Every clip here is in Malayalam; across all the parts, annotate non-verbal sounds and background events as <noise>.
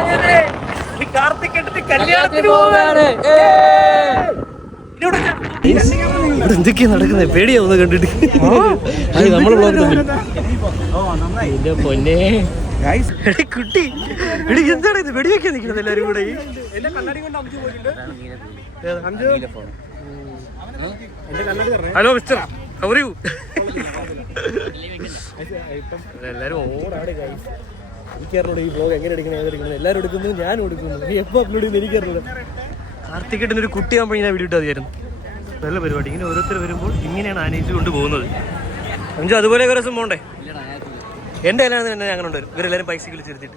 ഇവിടെ എന്തൊക്കെയാ നടക്കുന്നത് പേടിയാവുന്ന കണ്ടിട്ട്. അത് നമ്മളെ ബ്ലോഗ് എന്റെ പൊന്നെ. എടി കുട്ടി. എടി എന്താണ് ഇത്? വെടിവെക്കാൻ നിൽക്കുന്നത് എല്ലാരും കൂടെ? Hello mister Anju? Hello mister. How are you എല്ലാരും ഓടാട് എനിക്കറിഞ്ഞൂടെ ഈ ബ്ലോഗ് എങ്ങനെ എടുക്കണം ഏതെടുക്കണം എല്ലാവരും എടുക്കുന്നു ഞാനും എടുക്കുന്നു. നീ എപ്പോ അപ്ലോഡ് ചെയ്യുന്നു കാർത്തിക് കാർത്തികേട്ടൻ ഒരു കുട്ടിയാകുമ്പോൾ ഞാൻ വീഡിയോ ഇട്ട് മതിയായിരുന്നു. നല്ല പരിപാടി. ഇങ്ങനെ ഓരോരുത്തർ വരുമ്പോൾ ഇങ്ങനെയാണ് ആനയിച്ചു കൊണ്ട് പോകുന്നത് അഞ്ചു അതുപോലെ ഒരു ദിവസം പോണ്ടേ? എന്റെ എല്ലാവരും തന്നെ അങ്ങനെ ഉണ്ട് ഇവരെല്ലാരും പൈസ വിളിച്ചിരുത്തിട്ട്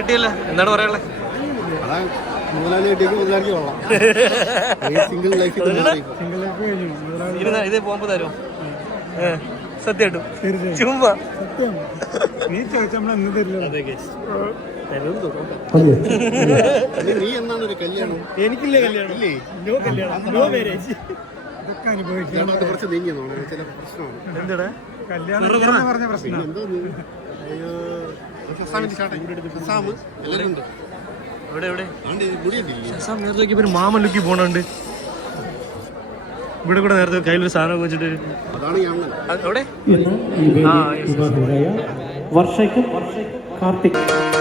കിട്ടിയല്ല. എന്താണ് പറയാനുള്ളത് ഇതേ പോകുമ്പോ തരുമോ? സത്യമായിട്ടും. ചുമ്പ നീ ചോദിച്ചാൽ നമ്മൾ എന്ന് തരില്ല. നീ എന്നാണ് ഒരു കല്യാണം എനിക്കില്ല കല്യാണം? ഇല്ലേ? നോ കല്യാണം. നോ മാരേജ് ഇതൊക്കെ കുറച്ച് നീങ്ങി ചില പ്രശ്നമാണ്. എന്താടാ? കല്യാണം പറഞ്ഞ? പ്രശ്നം എന്തോ അയ്യോ. എവിടെ എവിടെ? നേരത്തെ ഒരു മാമൻ ലുക്കി പോണുണ്ട്. ഇവിടെ കൂടെ നേരത്തെ കയ്യിലൊരു സാധനം വെച്ചിട്ട് അതാണ് ഞാൻ എവിടെ? ആ, വർഷയ്ക്കും കാർത്തിക്.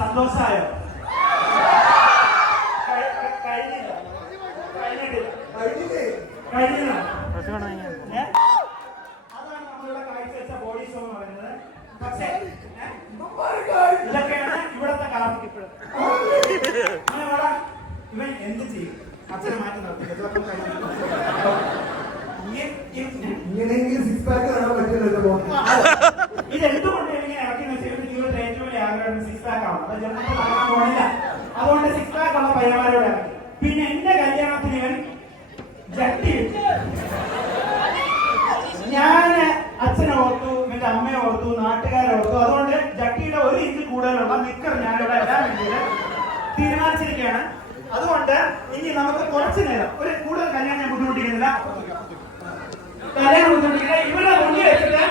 സന്തോഷായോ? കഴി- കഴിഞ്ഞില്ല കഴിഞ്ഞിട്ടില്ല കഴിഞ്ഞില്ല അതാണ് നമ്മളിവിടെ കാഴ്ചവെച്ച ബോഡി ഷോ എന്ന് പറയുന്നത്. പക്ഷേ? ഇതൊക്കെയാണ് ഇവിടത്തെ ഇപ്പോഴും. ഇവൻ എന്ത് ചെയ്യും? അച്ഛനെ മാറ്റി നിർത്തി ഇതൊക്കെ കഴിഞ്ഞു. ഈ- ഈ- ഇങ്ങനെയെങ്കിലും സിക്സ് പാക്ക് കാണാൻ പറ്റില്ലല്ലോ ഇത് എന്തുകൊണ്ട് ഇങ്ങനെ ഇറക്കി വെച്ചിട്ട് ജീവിതത്തിൽ ഏറ്റവും വലിയ ആഗ്രഹം സിക്സ് പാക്ക് പോണില്ല അതുകൊണ്ട് സിക്സ് പാക്ക് ഉള്ള പയ്യന്മാരോട് പിന്നെ എന്റെ കല്യാണത്തിന് ഇവൻ ജട്ടി. ഞാൻ അച്ഛനെ ഓർത്തു എന്റെ അമ്മയെ ഓർത്തു നാട്ടുകാരെ ഓർത്തു അതുകൊണ്ട് ജട്ടിയുടെ ഒരു ഇഞ്ച് കൂടുതലുള്ള നിക്കർ ഞാനിവിടെ ഇടാൻ വേണ്ടിയിട്ട് തീരുമാനിച്ചിരിക്കുകയാണ് അതുകൊണ്ട് ഇനി നമുക്ക് കുറച്ചു നേരം. ഒരു കൂടുതൽ കല്യാണം ഞാൻ ബുദ്ധിമുട്ടിക്കുന്നില്ല കല്യാണം ബുദ്ധിമുട്ടിക്കില്ല ഇവിടെ മുന്നിൽ വെച്ചിട്ട്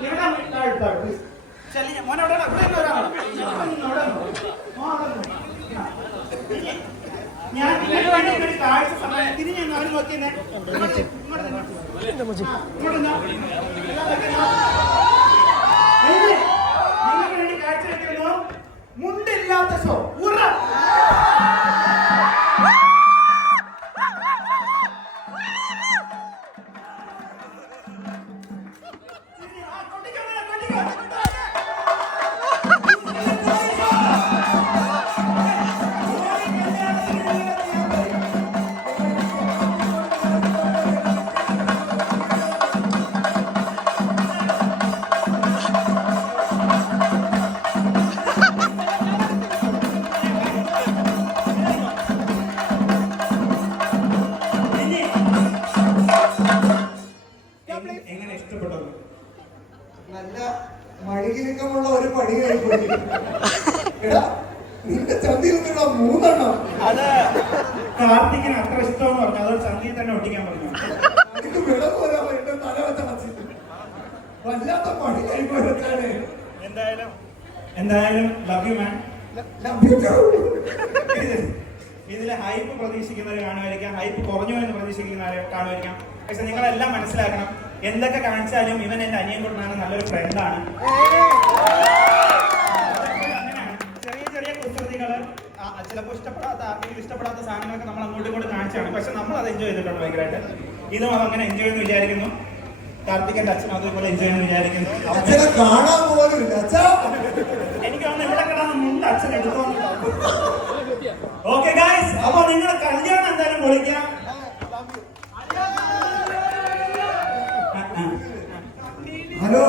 ഇവിടെ താഴെ ഞാൻ കാഴ്ച സമയത്തിന് ഞാൻ അവർ നോക്കിയെന്നെ നിങ്ങൾക്ക് വേണ്ടി കാഴ്ച വെക്കുന്നു മുണ്ടില്ലാത്ത ഷോ ഉറ മൂന്നെണ്ണം. അത് കാർത്തിക്കിന് അത്ര ഇഷ്ടമെന്ന് പറഞ്ഞു. അതൊരു ചന്തിയിൽ തന്നെ ഒട്ടിക്കാൻ പറഞ്ഞു. എനിക്ക് വിളവ് വരാൻ എന്റെ തല വല്ലാത്ത പണി എന്തായാലും. എന്തായാലും ലവ് യു മാൻ ഇതിൽ ഹൈപ്പ് പ്രതീക്ഷിക്കുന്നവർ കാണുമായിരിക്കാം. ഹൈപ്പ് കുറഞ്ഞു എന്ന് പ്രതീക്ഷിക്കുന്നവരെ കാണുമായിരിക്കാം. പക്ഷെ നിങ്ങളെല്ലാം മനസ്സിലാക്കണം. എന്തൊക്കെ കാണിച്ചാലും ഇവൻ എന്റെ അനിയൻ കുട്ടനാണ് നല്ലൊരു ഫ്രണ്ടാണ് ചിലപ്പോൾ ഇഷ്ടപ്പെടാത്ത ആർക്കെങ്കിലും ഇഷ്ടപ്പെടാത്ത സാധനങ്ങളൊക്കെ നമ്മൾ അങ്ങോട്ടും ഇങ്ങോട്ട് കാണിച്ചാണ്. പക്ഷെ നമ്മൾ അത് എൻജോയ് ചെയ്തിട്ടുണ്ട് ഭയങ്കരമായിട്ട് ഇതും അത് അങ്ങനെ എൻജോയ് ചെയ്യുന്നു വിചാരിക്കുന്നു. കാർത്തികന്റെ അച്ഛനും അതേപോലെ എൻജോയ് ചെയ്യുന്നു വിചാരിക്കുന്നു. അച്ഛനെ കാണാൻ പോലും എനിക്ക് തോന്നുന്നു ഇവിടെ കിടന്ന് മുണ്ട് അച്ഛൻ എടുത്തോന്ന് ഓക്കെ ഗായ്സ് അപ്പൊ നിങ്ങളുടെ കല്യാണം എന്തായാലും പൊളിക്കാം. ഹലോ.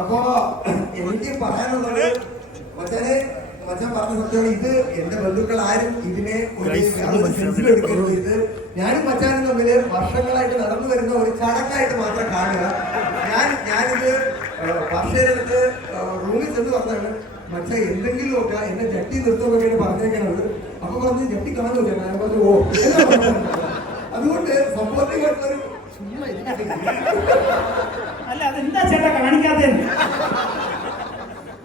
അപ്പോ എനിക്ക് പറയാനുള്ളത് മച്ചനെ മച്ചൻ പറഞ്ഞ സത്യം ഇത് എന്റെ ബന്ധുക്കൾ ആരും ഇതിനെ എടുക്കരുത്. ഇത് ഞാനും മച്ചാനും തമ്മിൽ വർഷങ്ങളായിട്ട് നടന്നു വരുന്ന ഒരു ചടക്കായിട്ട് മാത്രം കാണുക. ഞാൻ ഞാനിത് വർഷയിലെടുത്ത് റൂമിൽ ചെന്ന് പറഞ്ഞാണ് മച്ച എന്തെങ്കിലുമൊക്കെ എന്നെ ജട്ടി നിർത്തുമെന്നൊക്കെ പറഞ്ഞേക്കണത്. അപ്പൊ പറഞ്ഞ് ജട്ടി കാണൂല ഞാൻ പറഞ്ഞു ഓ. എന്നാ പറഞ്ഞത്. അതുകൊണ്ട് സപ്പോർട്ടീവ് ആയിട്ടുള്ളൊരു ചുമ്മാ അല്ല അതെന്താ ചേട്ടാ കാണിക്കാതെ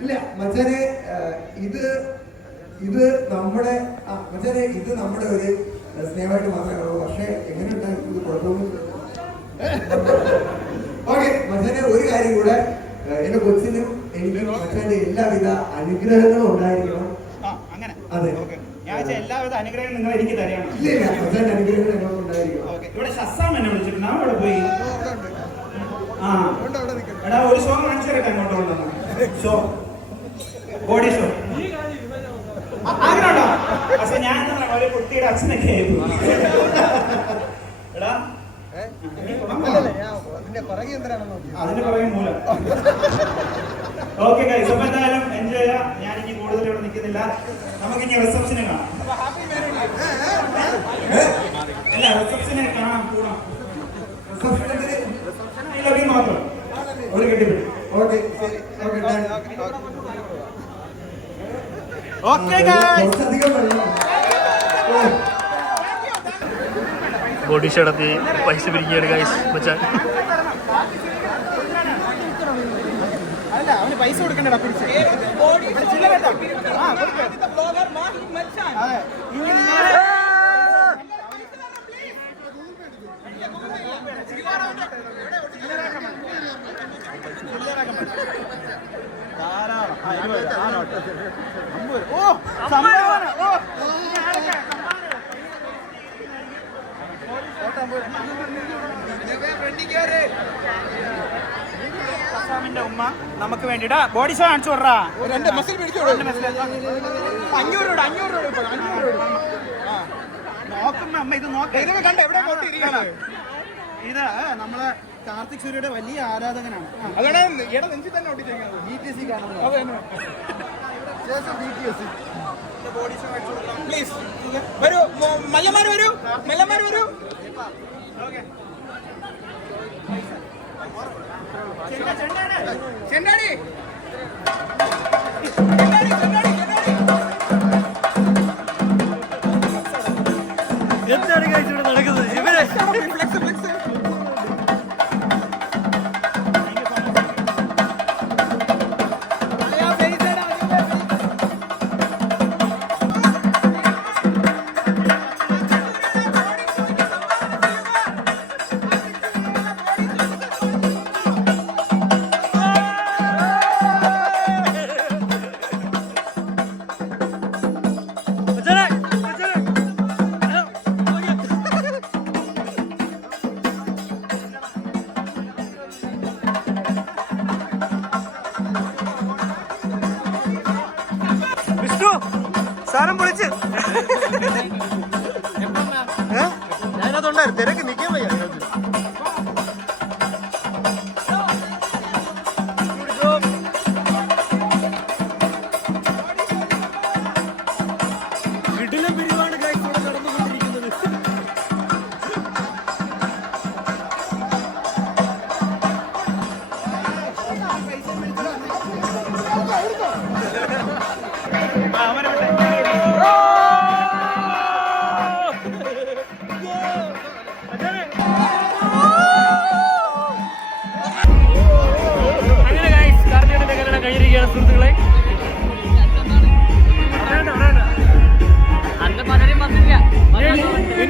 ഇല്ല മച്ചാനെ ഇത് ഇത് നമ്മുടെ ആ, മച്ചാനെ ഇത് നമ്മുടെ ഒരു സ്നേഹമായിട്ട് മാത്രമേ ഉള്ളൂ പക്ഷേ എങ്ങനെ ഉണ്ടായിരുന്നു ഇത് കുഴപ്പമൊന്നും ഓക്കെ മച്ചാനെ ഒരു കാര്യം കൂടെ എന്റെ കൊച്ചിനും എനിക്ക് മച്ചാന്റെ എല്ലാവിധ അനുഗ്രഹങ്ങളും ഉണ്ടായിരിക്കണം. ആ അങ്ങനെ. അതെ. ഞാൻ എല്ലാവിധ അനുഗ്രഹം നിങ്ങൾ എനിക്ക് തരണം ഇല്ല ഇല്ല മച്ചാന്റെ അനുഗ്രഹങ്ങൾ ഞങ്ങൾക്ക് ഉണ്ടായിരിക്കണം. ഇവിടെ ഷസാം എന്നെ വിളിച്ചിട്ടുണ്ട് അവൻ അവിടെ പോയി. ആ. എടാ ഒരു സോങ് കാണിച്ചു തരട്ടെ അങ്ങോട്ട് സോ ഷോ ബോഡി ഷോ ആഗ്രഹമുണ്ടോ? പക്ഷെ ഞാൻ ഒരു കുട്ടിയുടെ അച്ഛനൊക്കെ ആയിരുന്നു. എടാ? അതിന്റെ പുറകെ മൂലം. ഓക്കെ ഗൈസ് അപ്പൊ എന്തായാലും എൻജോയ് ചെയ്യാം. ഞാൻ ഇനി കൂടുതൽ ഇവിടെ നിൽക്കുന്നില്ല. നമുക്ക് ഇനി റിസപ്ഷന് കാണാം. അല്ല റിസപ്ഷനെ കാണാം കൂടാം. റിസപ്ഷനെ മാത്രം. ഒരു കെട്ടിപ്പിടി. Okay okay done. Okay guys കുറച്ചധികം വെള്ളം ഓ ബോഡി ഷടത്തി പൈസ പിരിക്കുകയാണ് ഗൈസ് മച്ചാൻ അല്ല അവന് പൈസ കൊടുക്കണ്ടടാ പിടിച്ച്. ധാരാളം. ഉമ്മ നമുക്ക് വേണ്ടിട്ടാ ബോഡി ഷോ കാണിച്ചു വിടറാ രണ്ട് മസിൽ പിടിച്ചോളൂ. അഞ്ഞൂറ് രൂപ അഞ്ഞൂറ് രൂപ അഞ്ഞൂറ് രൂപ. ആ. അമ്മ ഇത് നോക്കാം. കണ്ട? എവിടെ ഇത് നമ്മളെ കാർത്തിക് സൂര്യയുടെ വലിയ ആരാധകനാണ്. അതാണ് ഇട നെഞ്ചിൽ തന്നെ ഒട്ടിച്ചേക്കുന്നത്. ബി ടി സി കാണുന്നത്. പ്ലീസ് വരൂ. മല്ലന്മാർ വരൂ. മല്ലന്മാർ വരൂ. ചെണ്ടാടി ചെണ്ടാടി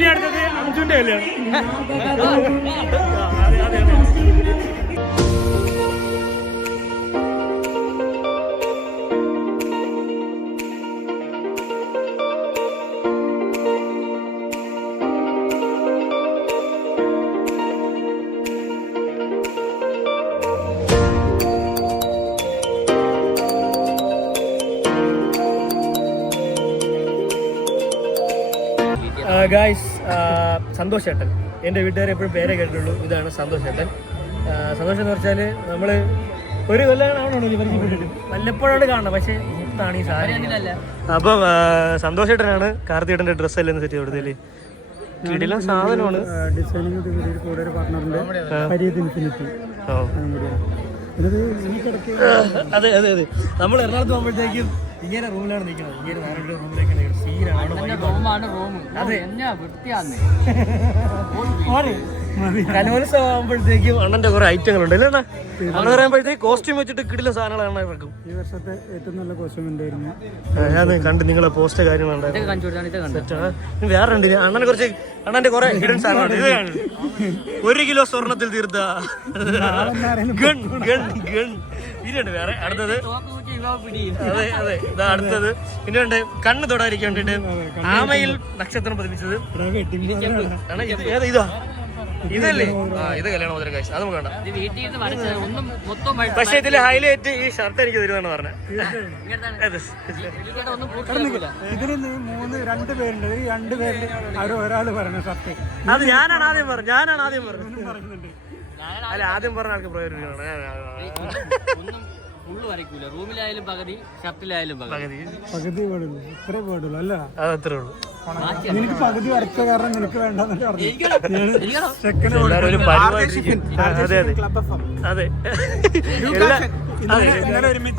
ഇനി അടുത്തത് അഞ്ചുന്റെ കല്യാണം. ഗായ്സ് സന്തോഷ് ചേട്ടൻ എന്റെ വീട്ടുകാർ എപ്പോഴും പേരെ കേട്ടിട്ടുള്ളൂ. ഇതാണ് സന്തോഷ് ചേട്ടൻ സന്തോഷം എന്ന് വെച്ചാൽ നമ്മൾ ഒരു പരിചയപ്പെട്ടിട്ട്? വല്ലപ്പോഴാണ് കാണണം പക്ഷേ ഇതാണ് ഈ സാധനം. അപ്പം സന്തോഷ് ചേട്ടനാണ് കാർത്തികേട്ടന്റെ ഡ്രസ്സ് എല്ലാം സെറ്റ് കൊടുത്തല്ലേ കിടിലം സാധനമാണ്. ഡിസൈനിങ് കൂടെ ഒരു കിടക്ക് അതെ അതെ അതെ. നമ്മൾ എറണാകുളത്ത് പോകുമ്പോഴത്തേക്കും ഇങ്ങനെ റൂമിലാണ് നിൽക്കുന്നത്. ഇങ്ങനെ വേറെ റൂമിലേക്കാണ് സീനാണ് റൂമാണ് റൂം അതെ. എന്നാ വൃത്തിയാന്ന്. കലോത്സവം ആകുമ്പോഴത്തേക്കും അണ്ണന്റെ കുറെ ഐറ്റങ്ങളുണ്ട്. അല്ലേ അണ്ണ അണ്ണൻ പറയുമ്പോഴത്തേക്ക് കോസ്റ്റ്യൂം വെച്ചിട്ട് കിടില സാധനങ്ങളാണ് ഇറക്കും ഈ വർഷത്തെ ഏറ്റവും നല്ല കോസ്റ്റ്യൂം ഉണ്ടായിരുന്നു ഞാൻ കണ്ട് നിങ്ങളെ പോസ്റ്റ് കാര്യങ്ങളുണ്ടായിരുന്നു. വേറെ ഉണ്ട് അണ്ണനെ കുറച്ച് അണ്ണന്റെ കുറെ ഹിഡൻ സാധനമാണ് ഇത്. ഒരു കിലോ സ്വർണത്തിൽ തീർത്ത. Gun gun gun. ഇനിയുണ്ട് വേറെ. അടുത്തത്. അതെ അതെ. ഇതാ അടുത്തത്. പിന്നെ ഉണ്ട് കണ്ണ് തൊടാതിരിക്കാൻ വേണ്ടിട്ട് ആമയിൽ നക്ഷത്രം പതിപ്പിച്ചത്. ഇത് ഏതാ ഇതാ? ഇതല്ലേ? ആ ഇത് കല്യാണം മുതൽ കാശ് അത് നമുക്ക് വേണ്ട പക്ഷെ ഇതിൽ ഹൈലൈറ്റ് ഈ ഷർട്ട് എനിക്ക് തരുമെന്ന് പറഞ്ഞത്. പറഞ്ഞ അത് ഞാനാണ് ആദ്യം പറഞ്ഞത്. ഞാനാണ് ആദ്യം പറഞ്ഞത്. അല്ല ആദ്യം പറഞ്ഞ ആൾക്ക് പ്രയോജനമാണ് ഒന്നും ഫുള്ള് വരയ്ക്കൂല. റൂമിലായാലും പകുതി ഷർട്ടിലായാലും പകുതി. പകുതി. പാടുള്ളൂ. ഇത്രേ പാടുള്ളൂ അല്ല? അത് അത്രേ ഉള്ളൂ. നിനക്ക് പകുതി വരച്ച കാരണം നിനക്ക് ഒരു പരിപാടി അതെ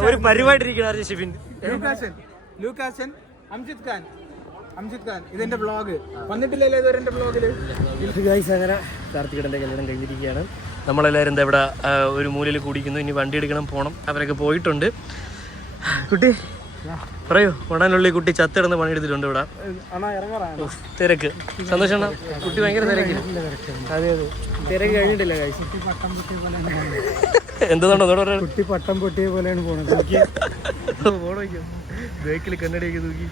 ഒരു പരിപാടി ലൂക്കാശൻ ലൂക്കാശൻ അംജിത് ഖാൻ അംജിത് ഖാൻ ഇതെന്റെ ബ്ലോഗ് വന്നിട്ടില്ലല്ലോ ഇതുവരെ എന്റെ ബ്ലോഗിൽ അങ്ങനെ കാർത്തികടന്റെ കല്യാണം കഴിഞ്ഞിരിക്കുകയാണ്. നമ്മളെല്ലാവരും എന്താ ഇവിടെ ഒരു മൂലയിൽ കൂടിക്കുന്നു. ഇനി വണ്ടി എടുക്കണം പോകണം അവരൊക്കെ പോയിട്ടുണ്ട്. കുട്ടി പറയൂ ഉടനുള്ളിൽ കുട്ടി ചത്തിടന്ന് പണിയെടുത്തിട്ടുണ്ട് ഇവിടെ. അണ്ണാ ഇറങ്ങാറാണ് ഉഫ്, തിരക്ക്. സന്തോഷം അണ്ണാ? കുട്ടി ഭയങ്കര തിരക്കില്ല അതെ അതെ. തിരക്ക് കഴിഞ്ഞിട്ടില്ല <laughs> കുട്ടി പട്ടം പൊട്ടിയ പോലെയാണ് പോണത്. <laughs> ഫോൺ വയ്ക്കും ബേക്കിൽ കണ്ണടിയൊക്കെ തൂക്കി.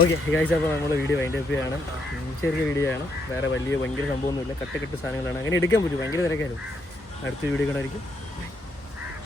ഓക്കെ ഗൈസ് അപ്പോൾ നമ്മുടെ വീഡിയോ വൈൻഡ് അപ്പ് ചെയ്യാണ്. ചെറിയ വീഡിയോ ആണ്. വേറെ വലിയ ഭയങ്കര സംഭവമൊന്നുമില്ല. കട്ട് കട്ട് സാധനങ്ങളാണ്. അങ്ങനെ എടുക്കാൻ പറ്റും. ഭയങ്കര തിരക്കായിരുന്നു. അടുത്ത വീഡിയോ കാണായിരിക്കും